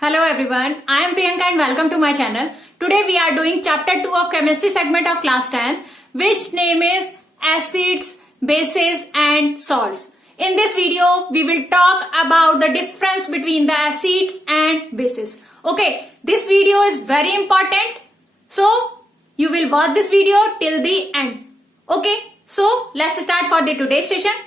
Hello everyone, I am Priyanka and welcome to my channel. Today we are doing chapter 2 of chemistry segment of class 10, which name is acids, bases and salts. In this video we will talk about the difference between the acids and bases. Okay, this video is very important, so you will watch this video till the end. Okay, so let's start for the today's session.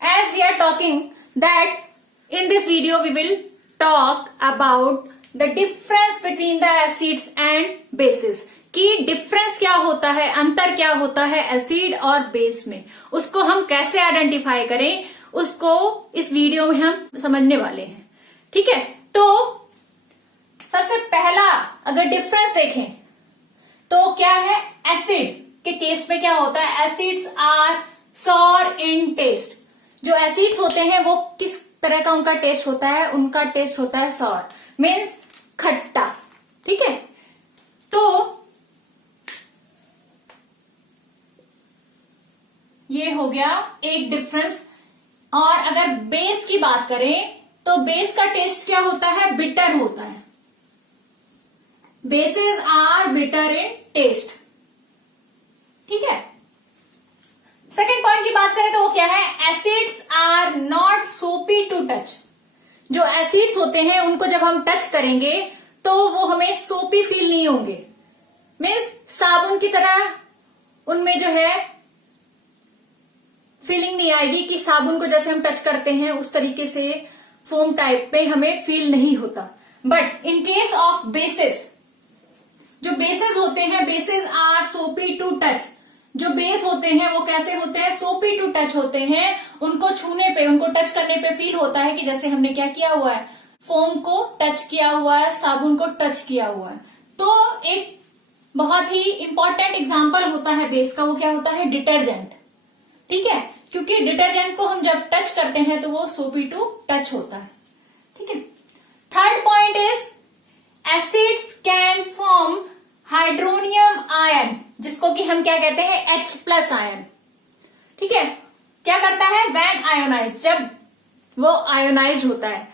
As we are talking that in this video we will talk about the difference between the acids and bases कि difference क्या होता है, अंतर क्या होता है acid और base में, उसको हम कैसे आइडेंटिफाई करें, उसको इस वीडियो में हम समझने वाले हैं. ठीक है, तो सबसे पहला अगर डिफरेंस देखें तो क्या है, एसिड के केस में क्या होता है, acids are sour in taste. जो एसिड्स होते हैं वो किस तरह का उनका टेस्ट होता है, उनका टेस्ट होता है सॉर, मीन्स खट्टा. ठीक है, तो ये हो गया एक डिफरेंस. और अगर बेस की बात करें तो बेस का टेस्ट क्या होता है, बिटर होता है. Bases are bitter in taste. ठीक है, सेकेंड पॉइंट की बात करें तो वो क्या है, एसिड्स आर नॉट सोपी टू टच. जो एसिड्स होते हैं उनको जब हम टच करेंगे तो वो हमें सोपी फील नहीं होंगे, मीन्स साबुन की तरह उनमें जो है फीलिंग नहीं आएगी कि साबुन को जैसे हम टच करते हैं उस तरीके से फोम टाइप पे हमें फील नहीं होता. But in case of basis, जो बेसिस होते हैं, बेसिस आर सोपी टू टच. जो बेस होते हैं वो कैसे होते हैं, सोपी टू टच होते हैं. उनको छूने पे, उनको टच करने पे फील होता है कि जैसे हमने क्या किया हुआ है, फोम को टच किया हुआ है, साबुन को टच किया हुआ है. तो एक बहुत ही इंपॉर्टेंट एग्जांपल होता है बेस का, वो क्या होता है, डिटर्जेंट. ठीक है, क्योंकि डिटर्जेंट को हम जब टच करते हैं तो वो सोपी टू टच होता है. ठीक है, third point is acids can form hydronium ion, जिसको कि हम क्या कहते हैं, H प्लस आयन. ठीक है, क्या करता है, व्हेन आयोनाइज, जब वो आयोनाइज होता है,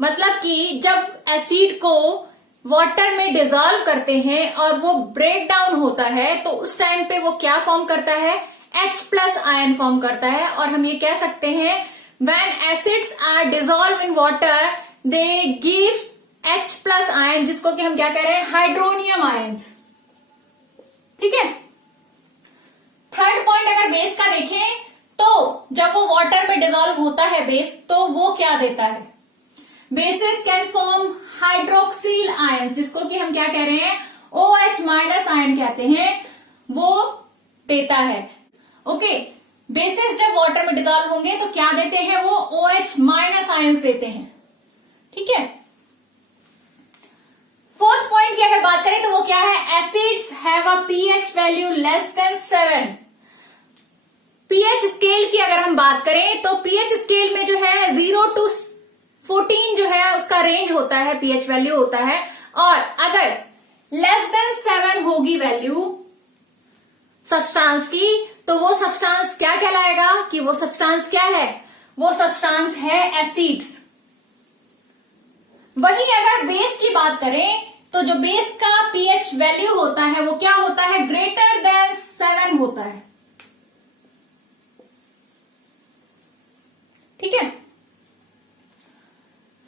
मतलब कि जब एसिड को वाटर में डिसॉल्व करते हैं और वो ब्रेक डाउन होता है तो उस टाइम पे वो क्या फॉर्म करता है, H प्लस आयन फॉर्म करता है. और हम ये कह सकते हैं when acids are dissolve in water they give H plus ion, जिसको कि हम क्या कह रहे हैं, हाइड्रोनियम आयंस. ठीक है, थर्ड पॉइंट अगर बेस का देखें तो जब वो वाटर में डिसॉल्व होता है बेस, तो वो क्या देता है, basis can form hydroxyl ions, जिसको कि हम क्या कह रहे हैं, OH माइनस आयन कहते हैं, वो देता है. ओके, बेसिस जब वाटर में डिसॉल्व होंगे तो क्या देते हैं, वो OH माइनस आयंस देते हैं. ठीक है, फोर्थ पॉइंट की अगर बात करें तो वो क्या है, acids have a pH value less than 7. pH scale की अगर हम बात करें तो pH स्केल में जो है 0 to 14 जो है उसका रेंज होता है, pH वैल्यू होता है. और अगर लेस देन 7 होगी वैल्यू सब्सटेंस की, तो वो सब्सटेंस क्या कहलाएगा, कि वो सब्सटेंस क्या है, वो सब्सटेंस है एसिड्स. वहीं अगर बेस की बात करें तो जो बेस का pH वैल्यू होता है वो क्या होता है, ग्रेटर देन 7 होता है. ठीक है,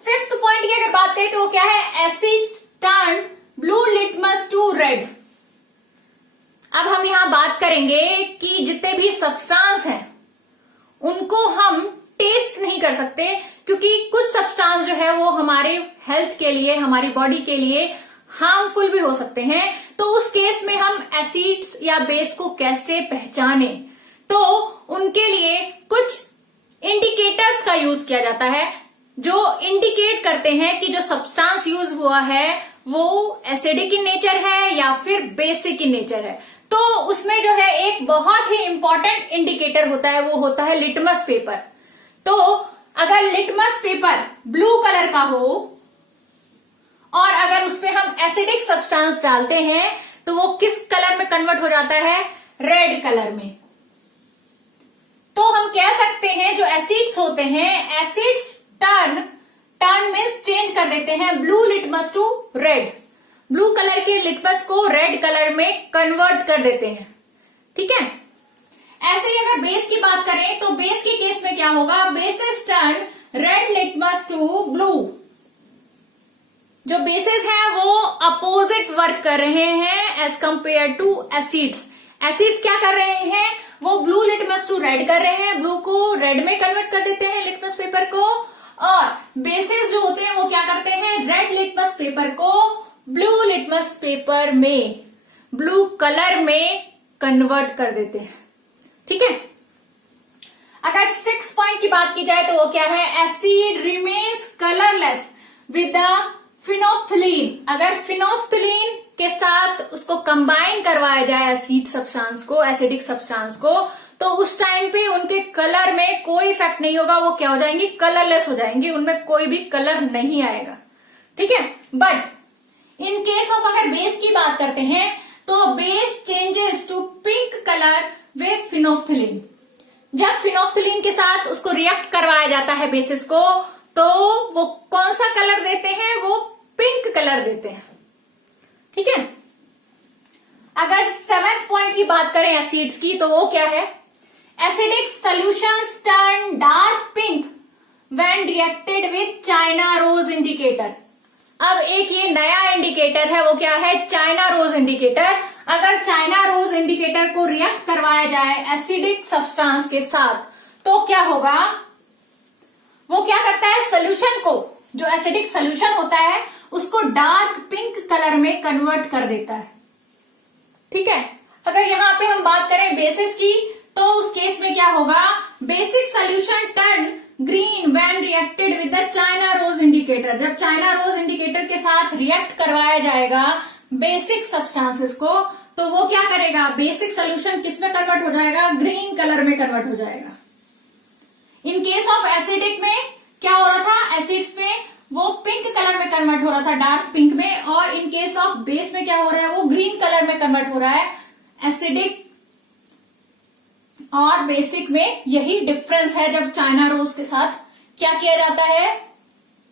फिफ्थ पॉइंट की अगर बात करें तो वो क्या है, acids turn blue litmus to red. अब हम यहां बात करेंगे कि जितने भी सब्सटेंस हैं उनको हम टेस्ट नहीं कर सकते, क्योंकि कुछ सब्सटेंस जो है वो हमारे हेल्थ के लिए, हमारी बॉडी के लिए हार्मफुल भी हो सकते हैं. तो उस केस में हम एसिड्स या बेस को कैसे पहचाने, तो उनके लिए कुछ इंडिकेटर्स का यूज किया जाता है जो इंडिकेट करते हैं कि जो सब्सटेंस यूज हुआ है वो एसिडिक इन नेचर है या फिर बेसिक इन नेचर है. तो उसमें जो है एक बहुत ही इंपॉर्टेंट इंडिकेटर होता है, वो होता है लिटमस पेपर. तो अगर लिटमस पेपर ब्लू कलर का हो और अगर एसिडिक सब्सटेंस डालते हैं तो वो किस कलर में कन्वर्ट हो जाता है? रेड कलर में। तो हम कह सकते हैं जो एसिड्स होते हैं, एसिड्स टर्न मीन्स चेंज कर देते हैं blue litmus to red. Blue colour के लिटमस को रेड कलर में कन्वर्ट कर देते हैं। ठीक है। ऐसे ही अगर बेस की बात करें तो बेस के केस में क्या होगा? Bases turn red litmus to blue. जो बेसिस हैं वो अपोजिट वर्क कर रहे हैं as compare to acids. Acids क्या कर रहे हैं? वो ब्लू लिटमस टू रेड कर रहे हैं, ब्लू को रेड में कन्वर्ट कर देते हैं लिटमस पेपर को, और बेसिस जो होते हैं वो क्या करते हैं? रेड लिटमस पेपर को ब्लू लिटमस पेपर में, ब्लू कलर में कन्वर्ट कर देते हैं। ठीक है। अगर 6 पॉइंट की बात की जाए तो वो क्या है? Acid remains colourless with the phenolphthalein. अगर फिनोफ्थलीन के साथ उसको कंबाइन करवाया जाए एसिड सब्सटेंस को, एसिडिक सब्सटेंस को, तो उस टाइम पे उनके कलर में कोई इफेक्ट नहीं होगा। वो क्या हो जाएंगी? कलरलेस हो जाएंगी, उनमें कोई भी कलर नहीं आएगा। ठीक है। बट इन केस ऑफ अगर बेस की बात करते हैं तो base changes to pink colour with phenolphthalein. जब फिनोफ्थलीन के साथ उसको रिएक्ट करवाया जाता है बेसिस को, तो वो कौन सा कलर देते हैं? वो पिंक कलर देते हैं। ठीक है। अगर 7th पॉइंट की बात करें एसिड्स की तो वो क्या है? Acidic solutions turn dark pink when reacted with China rose indicator. अब एक ये नया इंडिकेटर है, वो क्या है? China rose indicator. अगर चाइना रोज इंडिकेटर को रिएक्ट करवाया जाए एसिडिक सब्सटेंस के साथ तो क्या होगा? वो क्या करता है? सोल्यूशन को, जो एसिडिक सोल्यूशन होता है उसको डार्क पिंक कलर में कन्वर्ट कर देता है। ठीक है। अगर यहां पे हम बात करें बेसिस की तो उस केस में क्या होगा? Basic solution turn green when reacted with the China rose indicator. जब चाइना रोज इंडिकेटर के साथ रिएक्ट करवाया जाएगा बेसिक सब्सटेंसेस को तो वो क्या करेगा? बेसिक सोल्यूशन किस में कन्वर्ट हो जाएगा? ग्रीन कलर में कन्वर्ट हो जाएगा। इन केस ऑफ एसिडिक में क्या हो रहा था? एसिड्स में वो पिंक कलर में कन्वर्ट हो रहा था, डार्क पिंक में, और इन केस ऑफ बेस में क्या हो रहा है? वो ग्रीन कलर में कन्वर्ट हो रहा है। एसिडिक और बेसिक में यही डिफरेंस है। जब चाइना रोज के साथ क्या किया जाता है?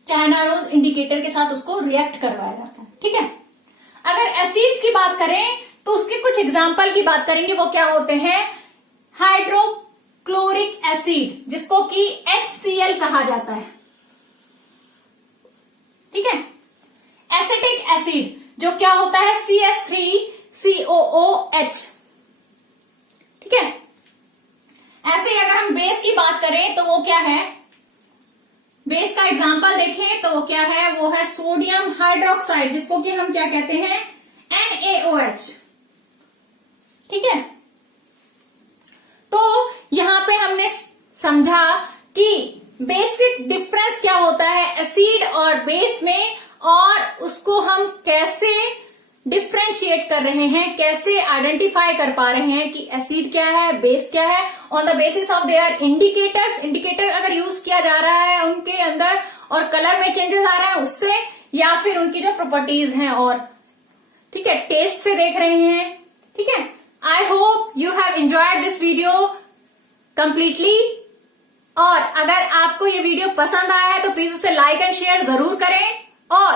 चाइना रोज इंडिकेटर के साथ उसको रिएक्ट करवाया जाता है। ठीक है। अगर एसिड्स की बात करें तो उसके कुछ एग्जाम्पल की बात करेंगे। वो क्या होते हैं? हाइड्रोक्लोरिक एसिड, जिसको कि HCl कहा जाता है। ठीक है। एसिटिक एसिड जो क्या होता है? CH3COOH। ठीक है। ऐसे ही अगर हम बेस की बात करें तो वो क्या है? बेस का एग्जांपल देखें तो वो क्या है? वो है सोडियम हाइड्रोक्साइड, जिसको कि हम क्या कहते हैं? NaOH। ठीक है। तो यहां पे हमने समझा कि बेसिक डिफरेंस क्या होता है एसिड और बेस में, और उसको हम कैसे डिफ्रेंशिएट कर रहे हैं, कैसे आइडेंटिफाई कर पा रहे हैं कि एसिड क्या है, बेस क्या है, on the basis of their indicators. Indicator अगर यूज किया जा रहा है उनके अंदर और कलर में चेंजेस आ रहा है उससे, या फिर उनकी जो प्रॉपर्टीज हैं, और ठीक है, टेस्ट से देख रहे हैं। ठीक है। I hope you have enjoyed this video completely. और अगर आपको ये वीडियो पसंद आया है तो प्लीज उसे लाइक एंड शेयर जरूर करें, और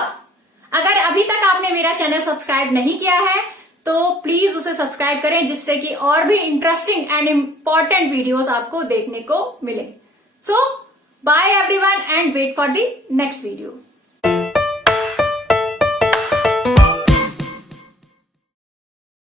अगर अभी तक आपने मेरा चैनल सब्सक्राइब नहीं किया है तो प्लीज उसे सब्सक्राइब करें, जिससे कि और भी इंटरेस्टिंग एंड इम्पोर्टेंट वीडियोस आपको देखने को मिले। So bye everyone and wait for the next video.